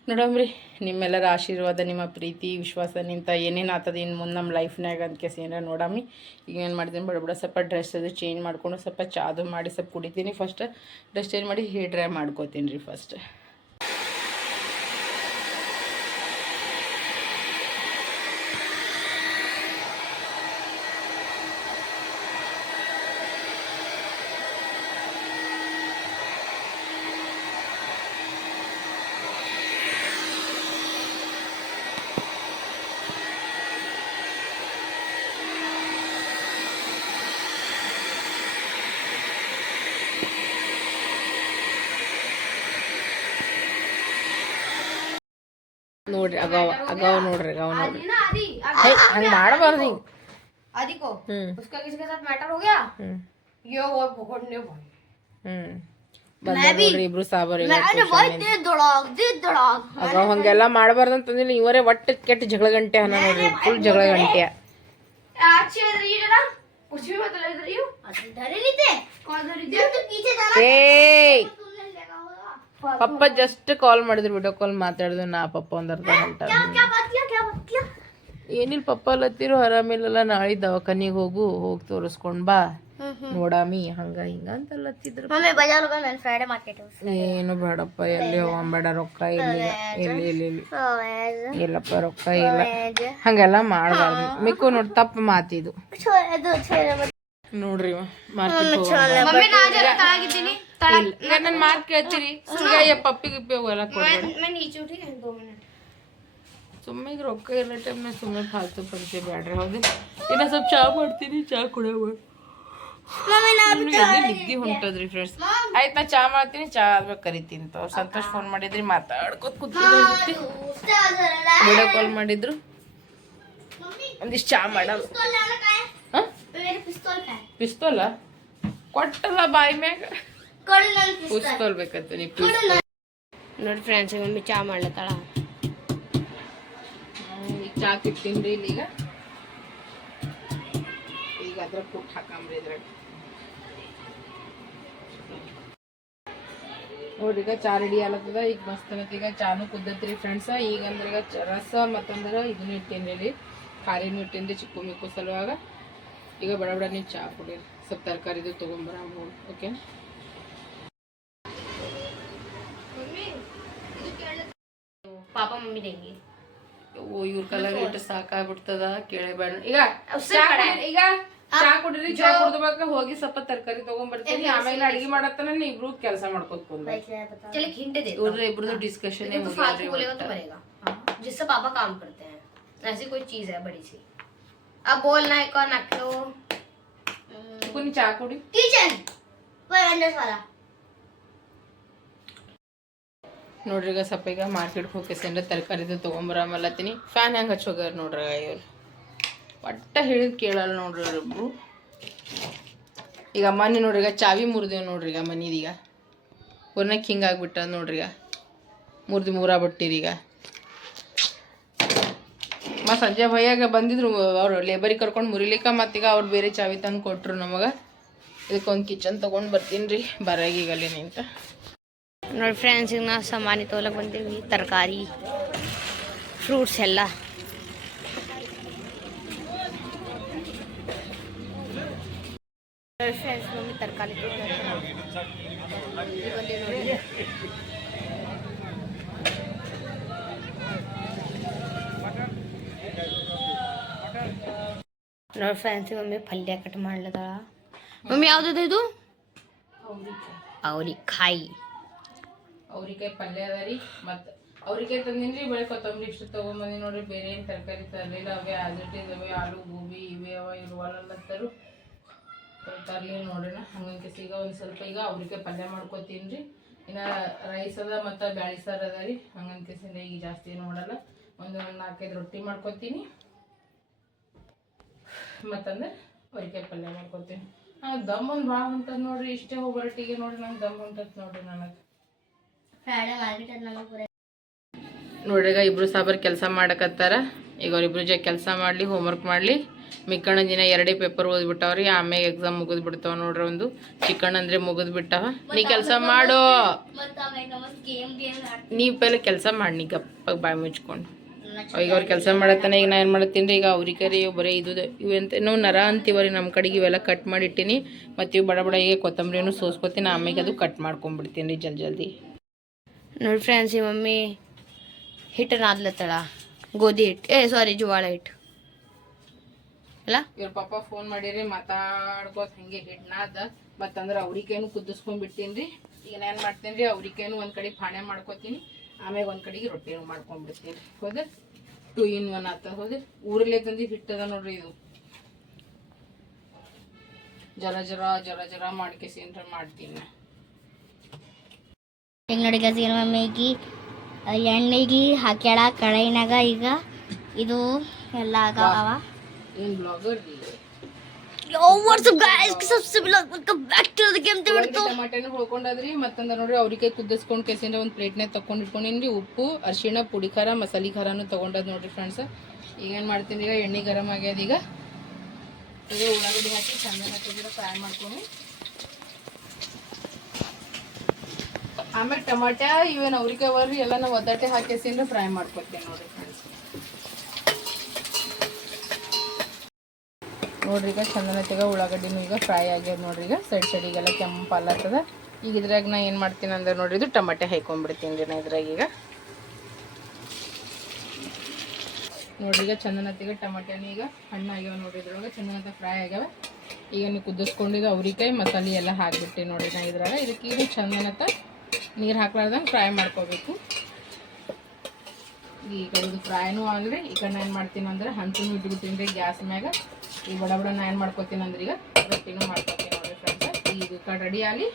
ನೋಡಮ್ರಿ, ನಿಮ್ಮೆಲ್ಲರ ಆಶೀರ್ವಾದ, ನಿಮ್ಮ ಪ್ರೀತಿ, ವಿಶ್ವಾಸ ನಿಂತ ಏನೇನು ಆಗ್ತದೆ ಇನ್ನು ಮುಂದೆ ನಮ್ಮ ಲೈಫ್ನಾಗ ಅಂತ ಕೇಸ್ ಏನಾರ ನೋಡಮ್ಮಿ ಈಗ ಏನು ಮಾಡ್ತೀನಿ, ಬಡ ಬಡ ಸ್ವಲ್ಪ ಡ್ರೆಸ್ ಅದು ಚೇಂಜ್ ಮಾಡ್ಕೊಂಡು ಸ್ವಲ್ಪ ಚಾದು ಮಾಡಿ ಸ್ವಲ್ಪ ಕುಡಿತೀನಿ ಫಸ್ಟ್ ಡ್ರೆಸ್ ಚೇಂಜ್ ಮಾಡಿ ಹೇರ್ ಡ್ರೈ ಮಾಡ್ಕೋತೀನಿ ರೀ ಫಸ್ಟ್ ಅಗಾವ ಅಗಾವ ನೋಡ್ರಿ ಅಗಾವ ನೋಡ್ರಿ ना आदि ಹಂಗೆ ಮಾಡಬಾರ್ದು ಹಿಂಗೆ आदि को ಹ್ಞೂ उसका किसी के साथ मैटर हो गया ಹ್ಞೂ ये वो पकड़ने भाई ಹ್ಞೂ ಬಂದ ನೋಡ್ರಿ ಇಬ್ರು ಸಾಬರ್ मैंने भाई दे दड़ाक दे दड़ाक ಆಗ ಹಂಗೆಲ್ಲ ಮಾಡಬಾರ್ದು ಅಂತಂದಿಲ್ಲ ಇವರೇ ಒಟ್ಟು ಕೆಟ್ಟ ಜಗಳ ಗಂಟೆ ಹನ ನೋಡ್ರಿ ಫುಲ್ ಜಗಳ ಗಂಟೆ अच्छे रही है ना कुछ भी मत लग रही हूँ डरे नहीं थे कौन डरी थे तो पीछे जाना ಏಯ್ तुमने लगा होगा ಪಪ್ಪ ಜಸ್ಟ್ ಕಾಲ್ ಮಾಡಿದ್ರು ವಿಡಿಯೋ ಕಾಲ್ ಮಾತಾಡಿದ್ರು ನಾ ಪಪ್ಪ ಒಂದ್ ಅರ್ಧ ಗಂಟೆ ಏನಿಲ್ಲ ಪಪ್ಪ ಅಲ್ಲತ್ತಿರು ಆರಾಮಿಲ್ಲ ನಾಳೆ ದವಾಖಾನಿಗೆ ಹೋಗು ಹೋಗಿ ತೋರಿಸ್ಕೊಂಡ್ ಬಾ. ನೋಡಾಮಿ ಹಂಗ ಹಿಂಗ ಅಂತ ಏನು ಬೇಡಪ್ಪ ಎಲ್ಲಿ ಹೋಗಂಬೇಡ ರೊಕ್ಕ ಇಲ್ಲಿ ಎಲ್ಲಿ ಎಲ್ಲಿ ರೊಕ್ಕ ಇಲ್ಲ. ಹಂಗೆಲ್ಲ ಮಾಡಬಾರ್ದು. ಮಿಕ್ಕು ನೋಡಿ ತಪ್ಪು ಮಾತಿದು ನೋಡ್ರಿ ಮಾರ್ಕೆಟ್ ನನ್ನ ಮಾತು ಕೇಳ್ತೀರಿ ಸುಳ್ಳು ಯಾ ಪಪ್ಪಿ ಗಿಪ್ಪಿ ಅವೆಲ್ಲ ಕೊಡ್ಬೇಡಿ ಸುಮ್ಮನೆ ಈಗ ರೊಕ್ಕ ಇರೋ ಟೈಮ್ನ ಸುಮ್ಮನೆ ಫಾಲ್ತು ಪರಿಚಯ ಬೇಡ್ರಿ ಹೌದು ಇನ್ನು ಸ್ವಲ್ಪ ಚಾ ಮಾಡ್ತೀನಿ ಚಾ ಕುಡಿಯೋಬೇಡ ನಿದ್ದೆ ಹೊಂಟದ್ರಿ ಫ್ರೆಂಡ್ಸ್ ಆಯ್ತು ನಾ ಚಾ ಮಾಡ್ತೀನಿ ಚಾ ಆದ್ಮೇಲೆ ಕರಿತೀನಿ ಅವ್ರು ಸಂತೋಷ್ ಫೋನ್ ಮಾಡಿದ್ರಿ ಮಾತಾಡ್ಕೊತ ಕೂತಿದ್ರಿ ವಿಡಿಯೋ ಕಾಲ್ ಮಾಡಿದ್ರು ಒಂದಿಷ್ಟು ಚಾ ಮಾಡ ಪಿಸ್ತೋಲ ಕೊಟ್ಟಲ್ಲ ಬಾಯಿ ಮ್ಯಾಗ ಉಸ್ಕೊಳ್ಬೇಕಂತ ನೀವು ನೋಡಿ ಫ್ರೆಂಡ್ಸ್ ಮಮ್ಮಿ ಚಾ ಮಾಡ್ಲತ್ತಾಳ? ಈಗ ಚಾ ತಿಂದ್ರಿ ಈಗ. ಈಗ ಅದ್ರ ಪುಟ್ ಹಾಕಂಬ್ರಿ ಇದ್ರಾಗ. ನೋಡ್ರಿ ಈಗ ಚಾ ರೆಡಿ ಆಗ್ಲತ್ತದ. ಈಗ ಮಸ್ತ್ ಆಗತ್ತೆ. ಈಗ ಚಾನು ಕುದ್ದತ್ರಿ ಫ್ರೆಂಡ್ಸ್ ಈಗ ಅಂದ್ರೆ ಈಗ ರಸ ಮತ್ತಂದ್ರೆ ಇದನ್ನ ಇಟ್ಟೇನಿ ರೀ ಖಾರಿನೂ ಇಟ್ಟೇನಿ ಚಿಕ್ಕು ಮಿಕ್ಕು ಸಲುವಾಗ. ಈಗ ಬಡ ಬಡ ನೀವು ಚಾ ಕುಡೀರಿ. ಸ್ವಲ್ಪ ತರಕಾರಿದು ತೊಗೊಂಬರ ಓಕೆ पापा मम्मी देंगे ಓ ಇವ್ರ ಕಲರ್ ಇಟ್ಟು ಸಾಕಾಗ್ಬಿಡ್ತದ ಕೇಳಬೇಡ ಈಗ ಅವ್ಸೆ ಚಾ ಕಡೆ. ಕುಡೀರಿ, ಈಗ ಚಾ ಕುಡಿರಿ ಚಾ ಕುಡ್ದಬೇಕು ಹೋಗಿ ಸ್ವಲ್ಪ ತರಕಾರಿ ತಗೊಂಡ್ಬರ್ತೀನಿ ಆಮೇಲೆ ಅಡಿಗೆ ಮಾಡತ್ತನ ಇಬ್ರು ಕೆಲಸ ಮಾಡ್ಕೊತ ಕುಂದ चल एक हिंट दे ಇವ್ರ ಇಬ್ರದ್ದು ಡಿಸ್ಕಷನ್ तो फालतू बोलेगा तो मरेगा जिससे पापा काम करते हैं ऐसी कोई चीज है बड़ी सी अब बोलना है कौन रखो ನೀ ಚಾ ಕುಡಿ किचन वेंडर्स वाला ನೋಡ್ರಿ ಈಗ ಸ್ವಲ್ಪ ಈಗ ಮಾರ್ಕೆಟ್ಗೆ ಹೋಗಿ ಅಂದ್ರೆ ತರಕಾರಿದು ತೊಗೊಂಬರಮಲ್ಲತ್ತೀನಿ ಫ್ಯಾನ್ ಹೆಂಗೆ ಹಚ್ಚೋಗ್ಯಾರ ನೋಡ್ರಿ ಇವ್ರು. ಒಟ್ಟ ಹೇಳಿದ್ ಕೇಳಲ್ಲ ನೋಡ್ರಿ ಇವ್ರಿಬ್ರು ಈಗ ಮನೆ ನೋಡ್ರಿ ಈಗ ಚಾವಿ ಮುರಿದೇವ್ ನೋಡ್ರಿ ಈಗ ಮನಿದೀಗ ಪೂರ್ಣಕ್ಕೆ ಹಿಂಗಾಗ್ಬಿಟ್ಟ ನೋಡ್ರಿ ಈಗ. ಮುರಿದು ಮೂರ ಬಿಟ್ಟಿರಿ ಈಗ. ಮತ್ತು ಸಂಜೆ ಭಯ್ಯಾಗ ಬಂದಿದ್ರು ಅವರು ಲೇಬರಿಗೆ ಕರ್ಕೊಂಡು ಮುರಿಲಿಕ್ಕ ಮತ್ತೀಗ ಅವ್ರು ಬೇರೆ ಚಾವಿ ತಂದು ಕೊಟ್ರು ನಮಗೆ. ಇದಕ್ಕೊಂದು ಕಿಚನ್ ತೊಗೊಂಡು ಬರ್ತೀನಿ ರೀ. ಅಲ್ಲಿ ನಿಂತ ನೋಡಿ ಫ್ರೆಂಡ್ಸ್ ಈಗ ನಾವು ಸಾಮಾನಿ ತೊಗೊಳಕ್ಕೆ ಬಂದೀವಿ. ತರಕಾರಿ ಫ್ರೂಟ್ಸ್ ಎಲ್ಲ. ಫ್ರೆಂಡ್ಸ್ ಮಮ್ಮಿ ತರಕಾರಿ ನೋಡಿ ಫ್ರೆಂಡ್ಸ್ ಮಮ್ಮಿ ಪಲ್ಯ ಕಟ್ ಮಾಡ್ಲದ ಮಮ್ಮಿ ಯಾವ್ದು ಇದು? ಅವ್ರಿಕಾಯಿ ಅವ್ರಿಕಾಯಿ ಪಲ್ಯ ಅದ ರೀ, ಮತ್ತು ಅವ್ರಿಕಾಯಿ ರೀ ಬೆಳೆ ಕೊತ್ತಂಬರಿ ಇಷ್ಟು ತೊಗೊಂಬಂದಿ ನೋಡ್ರಿ, ಬೇರೆ ಏನು ತರಕಾರಿ ತರಲಿಲ್ಲ, ಅವೇ ಆಸ್ ಇದಾವೆ ಆಲೂ ಗೋಬಿ ಇವೆ, ಅವ ಇರುವಲ್ಲತ್ತರು ತರಲಿ ನೋಡೋಣ ನಾ ಹಂಗಂಕೆ ಈಗ ಒಂದು ಸ್ವಲ್ಪ ಈಗ ಅವ್ರಿಕಾಯಿ ಪಲ್ಯ ಮಾಡ್ಕೊತೀನಿ ರೀ ಇನ್ನು ರೈಸ್ ಅದ ಮತ್ತು ಬ್ಯಾಳಿ ಸಾರು ಅದ ರೀ ಹಂಗಂಕೆಸಿಂದ ಈಗ ಜಾಸ್ತಿ ನೋಡಲ್ಲ ಒಂದು ಒಂದು ನಾಲ್ಕೈದು ರೊಟ್ಟಿ ಮಾಡ್ಕೊತೀನಿ. ಮತ್ತಂದ್ರೆ ಅವ್ರಿಕಾಯಿ ಪಲ್ಯ ಮಾಡ್ಕೊತೀನಿ. ಹಾಂ ದಮ್ ಒಂದು ಭಾಳ ಹೊಂಟದ ನೋಡ್ರಿ, ಇಷ್ಟೇ ಹೋಗ್ಬರ್ಟಿಗೆ ನೋಡ್ರಿ, ನಂಗೆ ದಮ್ ಹೊಂಟದ ನೋಡ್ರಿ ನನಗೆ. ನೋಡ್ರಿ ಈಗ ಇಬ್ರು ಸಾಬರ್ ಕೆಲಸ ಮಾಡಕತ್ತಾರ. ಈಗ ಅವ್ರಿಬ್ರು ಜೊತೆ ಕೆಲಸ ಮಾಡಲಿ ಹೋಮ್ವರ್ಕ್ ಮಾಡಲಿ. ಮಿಕ್ಕಣ್ಣ ದಿನ ಎರಡೇ ಪೇಪರ್ ಓದ್ಬಿಟ್ಟವ್ರಿ ಆಮೇಲೆ ಎಕ್ಸಾಮ್ ಮುಗಿದ್ ಬಿಡ್ತಾವ ನೋಡ್ರಿ ಒಂದು. ಚಿಕ್ಕಣ್ಣ ಅಂದ್ರೆ ಮುಗಿದ್ ಬಿಟ್ಟಾವ ನೀ ಕೆಲಸ ಮಾಡು. ನೀ ಪೆಲ್ಲ ಕೆಲಸ ಮಾಡಿ ಗಪ್ಪಾಗಿ ಬಾಯಿ ಮುಚ್ಕೊಂಡು. ಈಗ ಅವ್ರು ಕೆಲಸ ಮಾಡತ್ತಾನೆ, ಈಗ ನಾ ಏನು ಮಾಡತ್ತೀನಿ ಈಗ ಅವ್ರಿಗೆ ರೀ ಬರೀ ಇದು ಇವು ಅಂತ ನಾವು ನರ ಅಂತೀವ್ರಿ ನಮ್ಮ ಕಡೆಗೆ ಇವೆಲ್ಲ ಕಟ್ ಮಾಡಿಟ್ಟಿನಿ. ಮತ್ತು ಇವು ಬಡ ಬಡ ಈಗ ಕೊತ್ತಂಬರಿನೂ ಸೋಸ್ಕೊತೀನಿ ಆಮೇಲೆ ಅದು ಕಟ್ ಮಾಡ್ಕೊಂಡ್ಬಿಡ್ತೀನಿ ರೀ ಜಲ್ದಿ ಜಲ್ದಿ. ನೋಡಿ ಫ್ರೆಂಡ್ಸ್ ಈ ಮಮ್ಮಿ ಹಿಟ್ಟನ್ನು ಆದ್ಲತ್ತಳ. ಗೋಧಿ ಹಿಟ್ಟು. ಏ ಸಾರಿ ಜುವಾಳ ಹಿಟ್ಟು. ಅಲ್ಲ? ಇವ್ರ ಪಾಪ ಫೋನ್ ಮಾಡಿರಿ, ಮಾತಾಡ್ಕೋತ ಹಿಂಗೆ ಹಿಡ್ನಾದ ಮತ್ತಂದ್ರೆ ಅವ್ರಿಕೇನು ಕುದಿಸ್ಕೊಂಡ್ಬಿಡ್ತೀನಿ ಈಗ ನಾನು ಮಾಡ್ತೀನಿ ರೀ ಅವ್ರಿಕೇನು ಒಂದು ಕಡೆ ಪಾಣೆ ಮಾಡ್ಕೋತೀನಿ. ಆಮೇಲೆ ಒಂದು ಕಡೆಗೆ ರೊಟ್ಟಿನೂ ಮಾಡ್ಕೊಂಡ್ಬಿಡ್ತೀನಿ ಹೌದು ಟು ಇನ್ ಒನ್ ಆತ. ಹೌದು ಊರಲ್ಲೇ ತಂದು ಹಿಟ್ಟದ ನೋಡ್ರಿ ಇದು. ಜರ ಜರ ಜರ ಜರ ಮಾಡ್ಕೇಸಿ ಮಾಡ್ತೀನಿ. ಈಗ ನೋಡಿ ಗಜಿ ಮಮ್ಮಿಗೆ ಎಣ್ಣೆಗೆ ಹಾಕ್ಯಾಳ ಕಡಾಯಿನಾಗ ಈಗ ಇದು ಎಲ್ಲ ಆಗವ ಏನ್ ಟಮಾಟೆನ ಹೊಳ್ಕೊಂಡದ್ರಿ ಮತ್ತಂದ ನೋಡ್ರಿ ಅವ್ರಿಗೆ ಕುದಿಸ್ಕೊಂಡು ಕೆಸಿಂದ ಒಂದು ಪ್ಲೇಟ್ನಾಗ ತಕೊಂಡ್ ಇಟ್ಕೊಂಡಿನ್ರಿ ಉಪ್ಪು ಅರಿಶಿಣ ಪುಡಿ ಖಾರ ಮಸಾಲೆ ಖಾರನು ತಗೊಂಡದ್ ನೋಡ್ರಿ ಫ್ರೆಂಡ್ಸ್ ಈಗ ಏನ್ ಮಾಡ್ತೀನಿ ಈಗ ಎಣ್ಣೆ ಗರಂ ಆಗ್ಯದ ಈಗ. ಈಗ ಉಳ್ಳಾಗಡ್ಡಿ ಹಾಕಿ ಚಂದ ಹಾಕಿ ಫ್ರೈ ಮಾಡ್ಕೊಂಡು ಆಮೇಲೆ ಟೊಮಾಟ ಇವೇನು ಅವ್ರಿಗೆ ಬರ್ರಿ ಎಲ್ಲ ನಾವು ಒದ್ದಾಟೆ ಹಾಕಿಸಿಂದ ಫ್ರೈ ಮಾಡ್ಕೊತೀನಿ ನೋಡ್ರಿ ನೋಡ್ರಿ ಈಗ ಚಂದನತೆಗ ಉಳ್ಳಾಗಡ್ಡಿನೂ ಈಗ ಫ್ರೈ ಆಗ್ಯದ ನೋಡ್ರಿ ಈಗ. ಸೈಡ್ ಸೈಡಿಗೆಲ್ಲ ಕೆಂಪು ಅಲ್ಲತ್ತದ ಈಗ ಇದ್ರಾಗ ನಾ ಏನು ಮಾಡ್ತೀನಿ ಅಂದ್ರೆ ನೋಡ್ರಿ ಇದು ಟೊಮಾಟೆ ಹಾಕೊಂಡ್ಬಿಡ್ತೀನಿ ರೀ ನಾ ಇದ್ರಾಗ ಈಗ. ನೋಡ್ರಿ ಈಗ ಚಂದನತೆಗೆ ಟೊಮಾಟೆನ ಈಗ ಹಣ್ಣಾಗ್ಯಾವ ನೋಡ್ರಿ ಇದ್ರೊಳಗೆ. ಚಂದನತೆ ಫ್ರೈ ಆಗ್ಯಾವ. ಈಗ ನೀವು ಕುದಿಸ್ಕೊಂಡಿದ್ದು ಅವ್ರಿಕಾಯಿ, ಮಸಾಲೆ ಎಲ್ಲ ಹಾಕ್ಬಿಟ್ಟಿ ನೋಡ್ರಿ ನಾ ಇದ್ರಾಗ. ಇದಕ್ಕೆ ಇದು ಚಂದನತ್ತ ನೀರು ಹಾಕ್ಲಾರ್ದಂಗೆ ಫ್ರೈ ಮಾಡ್ಕೋಬೇಕು. ಈಗ ಇದು ಫ್ರೈನೂ ಆಗಲಿ ಈ ನಾನು ಏನು ಮಾಡ್ತೀನಿ ಅಂದ್ರೆ ಹಂಚು ಇಟ್ಬಿಟ್ಟಿನಿ ರೀ ಗ್ಯಾಸ್ ಮ್ಯಾಗ ಈ ಬಡ ಬಡ ನಾನು ಏನು ಮಾಡ್ಕೊತೀನಿ ಅಂದ್ರೆ ಈಗ ರೊಟ್ಟಿನೂ ಮಾಡ್ಕೊತೀನಿ ನೋಡಿರಿ ಫ್ರೆಂಡ್ಸ್ ಈಗ ಈ ಕಡೆ ರೆಡಿ ಆಗಲಿ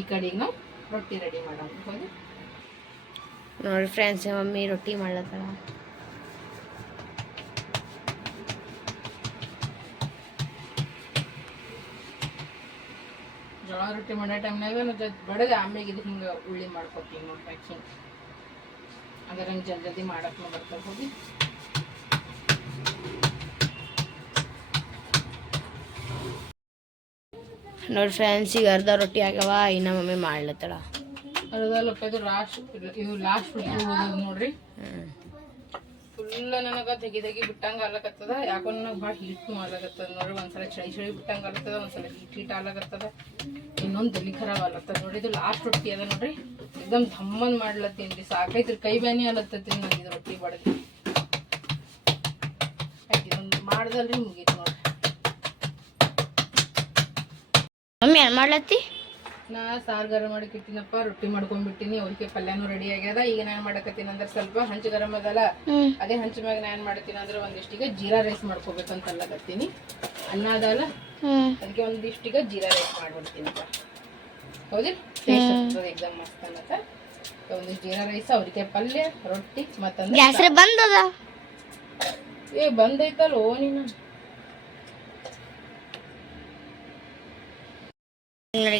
ಈ ಕಡೆಗೆ ನಾವು ರೊಟ್ಟಿ ರೆಡಿ ಮಾಡೋಣ. ಹೌದು? ನೋಡಿ ಫ್ರೆಂಡ್ಸ್ ಮಮ್ಮಿ ರೊಟ್ಟಿ ಮಾಡ್ಲತ್ತಾಳ. ರೊಟ್ಟಿ ಮಾಡೋ ಟೈಮ್ನಾಗ ಬಡಗ ಆಮೇಲೆ ಇದು ಹಿಂಗೆ ಉಳ್ಳಿ ಮಾಡ್ಕೊತೀವಿ ನೋಡಿ ಪ್ಯಾಕಿಂಗ್ ಅದರ ಜಲ್ದಿ ಜಲ್ದಿ ಮಾಡಕ್ಕೆ ಬರ್ತಾರೆ ಹೋಗಿ. ನೋಡಿ ಫ್ರೆಂಡ್ಸ್ ಈಗ ಅರ್ಧ ರೊಟ್ಟಿ ಆಗ್ಯಾವ ಇನ್ನ ಮಮ್ಮಿ ಮಾಡ್ಲತ್ತಳ. ಅರ್ಧ ಇದು ಲಾಸ್ಟ್ ಇದು ಲಾಸ್ಟ್ ಹೋಗೋದು ನೋಡ್ರಿ. ಫುಲ್ಲ ಫುಲ್ ನನಗೆ ತೆಗಿ ತೆಗಿ ಬಿಟ್ಟಂಗೆ ಆಗ್ಲಕತ್ತದ. ಯಾಕೋ ನನಗೆ ಭಾಳ ಹೀಟ್ ಆಗ್ಲಕತ್ತದ ನೋಡ್ರಿ. ಒಂದ್ಸಲ ಚಳಿ ಚಳಿ ಬಿಟ್ಟಂಗೆ ಆಗ್ಲತ್ತದ ಒಂದ್ಸಲ ಹೀಟ್ ಹೀಟ್ ಆಗ್ಲಕತ್ತದ. ಇನ್ನೊಂದು ತಲೆ ಖರಾಬ್ ಆಗ್ಲತ್ತದ ನೋಡ್ರಿ ಇದು ಲಾಸ್ಟ್ ರೊಟ್ಟಿ ಅದ ನೋಡ್ರಿ. ಎಕ್ದಮ್ ಧಮ್ಮನ್ ಮಾಡ್ಲತ್ತೀನಿ ಸಾಕೈತ್ರಿ ಕೈ ಬ್ಯಾನಿ ಆಗ್ಲತ್ತತ್ತೀನಿ ನಾನು ಇದು ರೊಟ್ಟಿ ಬಡಗಿ ಇದೊಂದು ಮಾಡ್ದಲ್ರಿ ಮುಗೀತು ನೋಡ್ರಿ. ಮಮ್ಮಿ ಏನ್ ಮಾಡ್ಲತ್ತಿ? ನಾ ಸಾರ್ ಗರಂ ಮಾಡಕ್ಕೆ ರೊಟ್ಟಿ ಮಾಡ್ಕೊಂಡ್ಬಿಟ್ಟಿನಿ ಅವ್ರಿಗೆ ಪಲ್ಯನೂ ರೆಡಿ ಆಗ್ಯದ. ಈಗ ನಾನು ಮಾಡಕತ್ತೀನಿ ಅಂದ್ರೆ ಸ್ವಲ್ಪ ಹಂಚು ಗರಂ ಅದಲ್ಲ. ಅದೇ ಹಂಚು ಮ್ಯಾಗ ನಾನು ಏನು ಮಾಡ್ತೀನಿ ಅಂದ್ರೆ ಒಂದಿಷ್ಟೀಗ ಜೀರಾ ರೈಸ್ ಮಾಡ್ಕೋಬೇಕಂತ ಅಲ್ಲಕತ್ತೀನಿ ಅನ್ನ ಅದಲ್ಲ. ಅದಕ್ಕೆ ಒಂದಿಷ್ಟೀಗ ಜೀರಾ ರೈಸ್ ಮಾಡ್ಬಿಡ್ತೀನಿ ಹೌದಿ? ಎಕ್ಸಾಮ್ ಮಸ್ತ್ ಅನ್ನತ್ತ ಒಂದಿಷ್ಟು ಜೀರಾ ರೈಸ್ ಅವ್ರಿಗೆ ಪಲ್ಯ ರೊಟ್ಟಿ ಮತ್ತಂದ್ರೆ ಬಂದದ? ಏ ಬಂದೈತಲ್ಲ ಓ ನೀನು ಜೀರಾ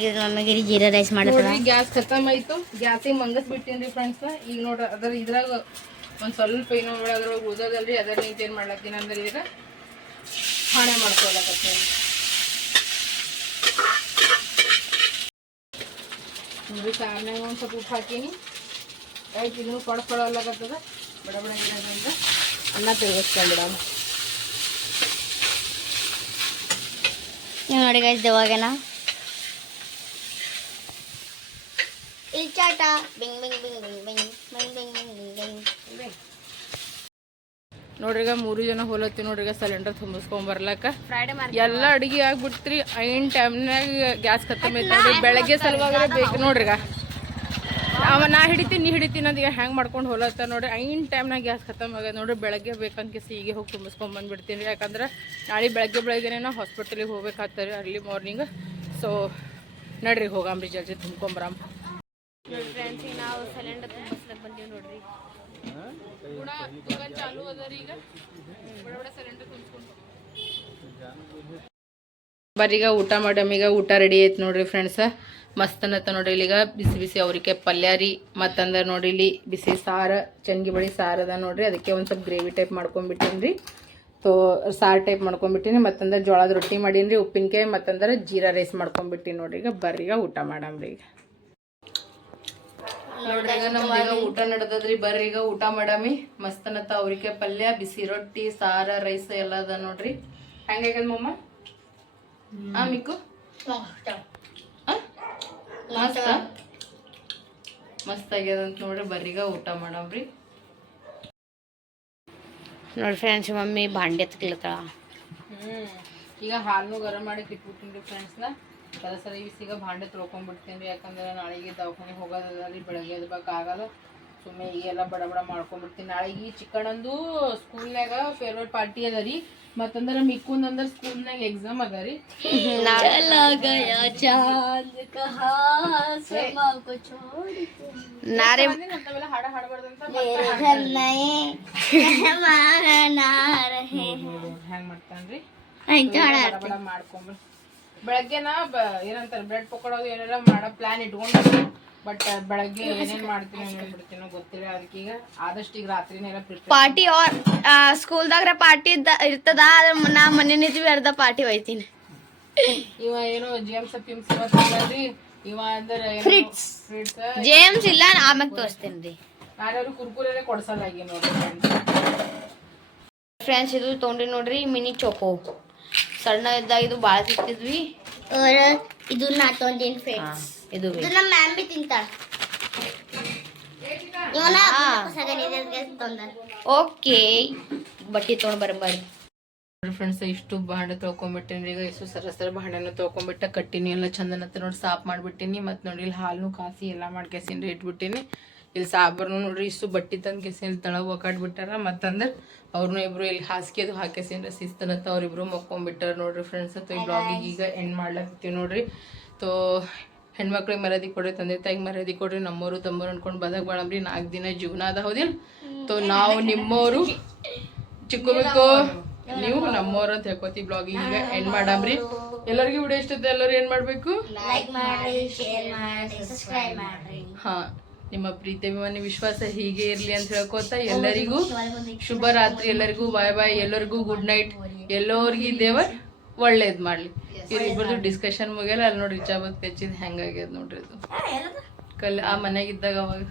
ರೈಸ್ ಗ್ಯಾಸ್ ಖತಮ್ ಆಯ್ತು. ಗ್ಯಾಸಿಗೆ ಮಂಗಸ್ ಬಿಟ್ಟಿನ್ರಿ ಫ್ರೆಂಡ್ಸ್ ಈಗ ನೋಡ್ರಿ ಅದ್ರ ಇದ್ರಾಗ ಒಂದ್ ಸ್ವಲ್ಪ ಏನೋ ಅದ್ರೊಳಗೆ ಉಳ್ದದಲ್ರಿ ಅದ್ರ ನಿಂತ ಏನ್ ಮಾಡ್ಲತ್ತೀನಿ ಅಂದ್ರೆ ಈಗ ಹಾಣೆ ಮಾಡ್ಕೊಳಕತ್ತೀನಿ. ನೋಡ್ರಿ ಸಾರ್ನಾಗ ಒಂದು ಸ್ವಲ್ಪ ಉಪ್ಪು ಹಾಕೀನಿ. ಆಯ್ತು ಇದನ್ನು ಕೊಡ ಕೊಡಲಾಗತ್ತದ ಬಡ ಬಡ ಇರೋದ್ರಿಂದ ಅನ್ನ ತಿರುಗಿಸ್ಕೊಂಡ್ಬಿಡೋಣ. ನೀವು ನೋಡಿ ಗೈಸ್ ದೇವಾಗೇನ ಇಲ್ಲಿ ಚಾಟ ಬಿಂಗ್ ಬಿಂಗ್ ಬಿಂಗ್ ಬಿಂಗ್ ಬಿಂಗ್ ಬಿಂಗ್ ಬಿಂಗ್ ನೋಡ್ರಿ ಈಗ ಮೂರು ಜನ ಹೋಲತ್ತಿ ನೋಡ್ರಿಗ ಸಿಲಿಂಡರ್ ತುಂಬಿಸ್ಕೊಂಡ್ ಬರ್ಲಾಕ ಎಲ್ಲ ಅಡಿಗೆ ಆಗ್ಬಿಡ್ತ್ರಿ ಐನ್ ಟೈಮ್ನಾಗ ಗ್ಯಾಸ್ ಖತಮ್ ಐತೆ ನೋಡ್ರಿ ಬೆಳಗ್ಗೆ ಸಲುವಾಗ ಬೇಕು ನೋಡ್ರಿಗ. ಅವ ನಾ ಹಿಡಿತೀನಿ ನೀ ಹಿಡಿತೀನಿ ಅಂತ ಈಗ ಹ್ಯಾಂಗೆ ಮಾಡ್ಕೊಂಡು ಹೋಲತ್ತ ನೋಡ್ರಿ ಐನ್ ಟೈಮ್ನಾಗ ಗ್ಯಾಸ್ ಖತಮ್ ಆಗ್ಯದ ನೋಡ್ರಿ ಬೆಳಗ್ಗೆ ಬೇಕಂತ ಸೀಗೆ ಈಗ ಹೋಗಿ ತುಂಬಿಸ್ಕೊಂಡ್ ಬಂದ್ಬಿಡ್ತೀನಿ ಯಾಕಂದ್ರೆ ನಾಳೆ ಬೆಳಗ್ಗೆ ಬೆಳಗ್ಗೆನೆ ನಾ ಹಾಸ್ಪಿಟಲಿಗೆ ಹೋಗ್ಬೇಕಾಗ್ತಾರೆ ಅರ್ಲಿ ಮಾರ್ನಿಂಗ್ ಸೊ ನಡ್ರಿ ಹೋಗಾಮ್ರಿ ಜಲ್ದಿ ತುಂಬ್ಕೊಂಬರಂ ನೋಡ್ರಿ ಫ್ರೆಂಡ್ಸ್ ಈಗ ನಾವು ಸಿಲಿಂಡರ್ ತುಂಬಿಸ್ಲಕ್ಕೆ ಬಂದೀವಿ ನೋಡ್ರಿ. ಚಾಲು ಅದ ರೀ ಈಗ. ಬರೀಗ ಊಟ ಮಾಡಮ್ ಈಗ ಊಟ ರೆಡಿ ಐತೆ ನೋಡ್ರಿ ಫ್ರೆಂಡ್ಸ ಮಸ್ತ್ ಅನ್ನತ್ತ ನೋಡ್ರಿ ಇಲ್ಲಿಗ. ಬಿಸಿ ಬಿಸಿ ಅವ್ರಿಗೆ ಪಲ್ಯ ರೀ, ಮತ್ತಂದ್ರೆ ನೋಡ್ರಿ ಇಲ್ಲಿ ಬಿಸಿ ಸಾರು, ಚಂಗಿ ಬಳಿ ಸಾರು ಅದ ನೋಡ್ರಿ. ಅದಕ್ಕೆ ಒಂದು ಸ್ವಲ್ಪ ಗ್ರೇವಿ ಟೈಪ್ ಮಾಡ್ಕೊಂಡ್ಬಿಟ್ಟೀನಿ ರೀ. ತೋ, ಸಾರು ಟೈಪ್ ಮಾಡ್ಕೊಂಡ್ಬಿಟ್ಟಿನಿ ಮತ್ತಂದ್ರೆ ಜೋಳದ ರೊಟ್ಟಿ ಮಾಡೀನಿ ರೀ, ಉಪ್ಪಿನಕಾಯಿ, ಮತ್ತಂದ್ರೆ ಜೀರಾ ರೈಸ್ ಮಾಡ್ಕೊಂಡ್ಬಿಟ್ಟಿನಿ ನೋಡ್ರಿ ಈಗ. ಬರ್ರೀಗ ಊಟ ಮಾಡಮ್ರಿ ಈಗ. ನೋಡ್ರಿ ಈಗ ನಮ್ದೀಗ ಊಟ ನಡ್ದದ್ರಿ ಬರ್ರಿ ಈಗ ಊಟ ಮಾಡಮಿ. ಮಸ್ತ್ ಅನ್ನತ್ತ ಅವ್ರಿಗೆ ಪಲ್ಯ ಬಿಸಿ ರೊಟ್ಟಿ ಸಾರ ರೈಸ್ ಎಲ್ಲ ಅದ ನೋಡ್ರಿ. ಹೆಂಗಾಗ್ಯದ ಮಮ್ಮ ಆ ಮಿಕ್ಕು? ಮಸ್ತ? ಮಸ್ತ್ ಆಗ್ಯದಂತ ನೋಡ್ರಿ ಬರ್ರಿಗ ಊಟ ಮಾಡಮ್ರಿ. ನೋಡ್ರಿ ಫ್ರೆಂಡ್ಸ್ ಮಮ್ಮಿ ಭಾಂಡೆ ಹ್ಮ್. ಈಗ ಹಾಲು ಗರಂ ಮಾಡಿ ಇಟ್ಬಿಟ್ಟಿನ್ರಿ ಫ್ರೆಂಡ್ಸ್ನ ಸಲ ಸರಿ ಈಗ ಭಾಂಡೆ ತೊಳ್ಕೊಂಡ್ಬಿಡ್ತೀನಿ ಯಾಕಂದ್ರೆ ನಾಳೆಗೆ ದವಾಖಾನೆ ರೀ ಬೆಳಗ್ಗೆ ಎದ್ಬೇಕಾಗಲ್ಲ ಸುಮ್ಮನೆ ಈಗೆಲ್ಲ ಬಡ ಬಡ ಮಾಡ್ಕೊಂಡ್ಬಿಡ್ತೀನಿ ನಾಳೆಗೆ ಈ ಚಿಕ್ಕಣ್ಣಂದು ಸ್ಕೂಲ್ನಾಗ ಫೇರ್ವೆಲ್ ಪಾರ್ಟಿ ಅದ ರೀ ಮತ್ತಂದ್ರೆ ಮಿಕ್ಕುಂದಂದ್ರೆ ಸ್ಕೂಲ್ನಾಗ ಎಕ್ಸಾಮ್ ಅದ ರೀ ನಾರೇ ಅಂತಾವೆಲ್ಲ ಹಾಡ ಹಾಡಬಾರ್ದಂತ ಹೆಂಗ್ ಮಾಡ್ತಾನ್ರಿ ಮಾಡ್ಕೊಂಡ್ಬಿಡ್ತೀನಿ ಬೆಳಗ್ಗೆನ ಬ ಏನಂತಾರೆ ಬ್ರೆಡ್ ಪಕೋಡೋದು ಏನೆಲ್ಲ ಏನಾರ ಮಾಡೋ ಪ್ಲಾನ್ ಇಟ್ಕೊಂಡು ಬಟ್ ಬೆಳಗ್ಗೆ ಏನೇನ್ ಮಾಡ್ತೀನಿ ಬಿಡ್ತೀನೋ ಗೊತ್ತಿಲ್ಲ. ಅದಕ್ಕೆ ಈಗ ಆದಷ್ಟು ಈಗ ರಾತ್ರಿನೇ ಪಾರ್ಟಿ ಆರ್ ಸ್ಕೂಲ್ದಾಗ ಪಾರ್ಟಿ ಇರ್ತದ ನಾ ಮನೆ ನಿಜವಿ ಅರ್ಧ ಪಾರ್ಟಿ ಒಯ್ತೀನಿ ಇವ ಏನೋ ಜೇಮ್ಸ್ ಪಿಮ್ಸ್ ಇವತ್ತಲ್ರಿ ಇವ ಅಂದ್ರೆ ಫ್ರಿಟ್ಸ್ ಜೇಮ್ಸ್ ಇಲ್ಲ ಆಮೇಲೆ ತೋರಿಸ್ತೀನಿ ರೀ ಯಾರ್ಯಾರು ಕುರ್ಕುರೆ ಕೊಡ್ಸಲಾಗಿ ನೋಡಿ ಫ್ರೆಂಡ್ಸ್ ಇದು ತೊಗೊಂಡ್ರಿ ನೋಡ್ರಿ ಮಿನಿ ಚೋಕೋ. ಸಣ್ಣ ಇದ್ದಾಗ ಇದು ಭಾಳ ಸಿಕ್ತಿದ್ವಿ ಇದು ನಾ ತೊಂದಿನ ಇದು. ನಮ್ಮ ಮ್ಯಾಮ್ ಬಿ ತಿಂತಾಳ ಇವನ ಓಕೆ ಬಟ್ಟೆ ತೊಗೊಂಡ್ ಬರ್ರಿ. ಫ್ರೆಂಡ್ಸ್ ಇಷ್ಟು ಬಾಂಡೆ ತೊಳ್ಕೊಂಬಿಟ್ಟೇನಿ ಈಗ ಇಷ್ಟು ಸರ ಸರ ಬಾಂಡೆನೂ ತೊಳ್ಕೊಂಬಿಟ್ಟ ಕಟ್ಟಿನಿ ಎಲ್ಲ ಚಂದನತ್ತ ನೋಡಿ ಸಾಫ್ ಮಾಡಿಬಿಟ್ಟಿನಿ. ಮತ್ತು ನೋಡಿ ಇಲ್ಲಿ ಹಾಲು ಕಾಸಿ ಎಲ್ಲ ಮಾಡ್ಕೇಸಿನ್ರಿ ಇಟ್ಬಿಟ್ಟಿನಿ. ಇಲ್ಲಿ ಸಾಬರ್ನು ನೋಡ್ರಿ ಇಷ್ಟು ಬಟ್ಟೆ ತಂದು ಕೆಸಿನ ತಳಗ ಒಕಾಡ್ಬಿಟ್ಟಾರ ಮತ್ತಂದ್ರೆ ಅವ್ರನ್ನೂ ಇಬ್ರು ಇಲ್ಲಿ ಹಾಸಿಗೆದು ಹಾಕೇಸಿನ್ರಿ ಸಿಸ್ತನತ್ತ ಅವ್ರಿಬ್ರು ಮಕ್ಕೊಂಬಿಟ್ಟಾರ ನೋಡ್ರಿ ಫ್ರೆಂಡ್ಸ್ ಅಂತ. ಈ ಬ್ಲಾಗಿಗೆ ಈಗ ಎಂಡ್ ಮಾಡ್ಲಾಕತ್ತೀವಿ ನೋಡ್ರಿ. ತೋ ಹೆಣ್ಮಕ್ಳಿಗೆ ಮರ್ಯಾದಿ ಕೊಡ್ರಿ ತಂದೆ ತಾಯಿಗೆ ಮರ್ಯಾದೆ ಕೊಡ್ರಿ ನಮ್ಮವರು ತಮ್ಮರು ಅನ್ಕೊಂಡು ಬದಕ್ ಬಾಳಂಬ್ರಿ. ನಾಲ್ಕು ದಿನ ಜೀವನ ಅದ ಹೌದಿಲ್ಲ ತೋ ನಾವು ನಿಮ್ಮವರು ಚಿಕ್ಕೋಬೇಕು. ನೀವು ನಮ್ಮವ್ರ ಅಂತ ಹೇಳ್ಕೊತಿ ಬ್ಲಾಗ್ ಈಗ ಎಂಡ್ ಮಾಡಾಮ್ರಿ. ಎಲ್ಲರಿಗೂ ವಿಡಿಯೋ ಇಷ್ಟ ಎಲ್ಲರೂ ಏನ್ ಮಾಡ್ಬೇಕು? ಲೈಕ್ ಮಾಡಿ ಶೇರ್ ಮಾಡಿ ಸಬ್ಸ್ಕ್ರೈಬ್ ಮಾಡ್ರಿ. ಹಾ. ನಿಮ್ಮ ಪ್ರೀತಿ ಅಭಿಮಾನಿ ವಿಶ್ವಾಸ ಹೀಗೆ ಇರಲಿ ಅಂತ ಹೇಳ್ಕೊತ ಎಲ್ಲರಿಗೂ ಶುಭ ರಾತ್ರಿ ಎಲ್ಲರಿಗೂ ಬಾಯ್ ಬಾಯ್ ಎಲ್ಲರಿಗೂ ಗುಡ್ ನೈಟ್ ಎಲ್ಲೋರ್ಗಿ ದೇವರ್ ಒಳ್ಳೇದ್ ಮಾಡ್ಲಿ. ಇವ್ರಿಬ್ರದ್ದು ಡಿಸ್ಕಷನ್ ಮುಗಿಯಲ್ಲ ಅಲ್ಲಿ ನೋಡ್ರಿ ರಿಚಾಬತ್ ಕಚ್ಚಿದ್ ಹೆಂಗಾಗ್ಯದ ನೋಡ್ರಿ ಅದು ಕಲ್ ಆ ಮನೆಯಾಗಿದ್ದಾಗ ಅವಾಗ.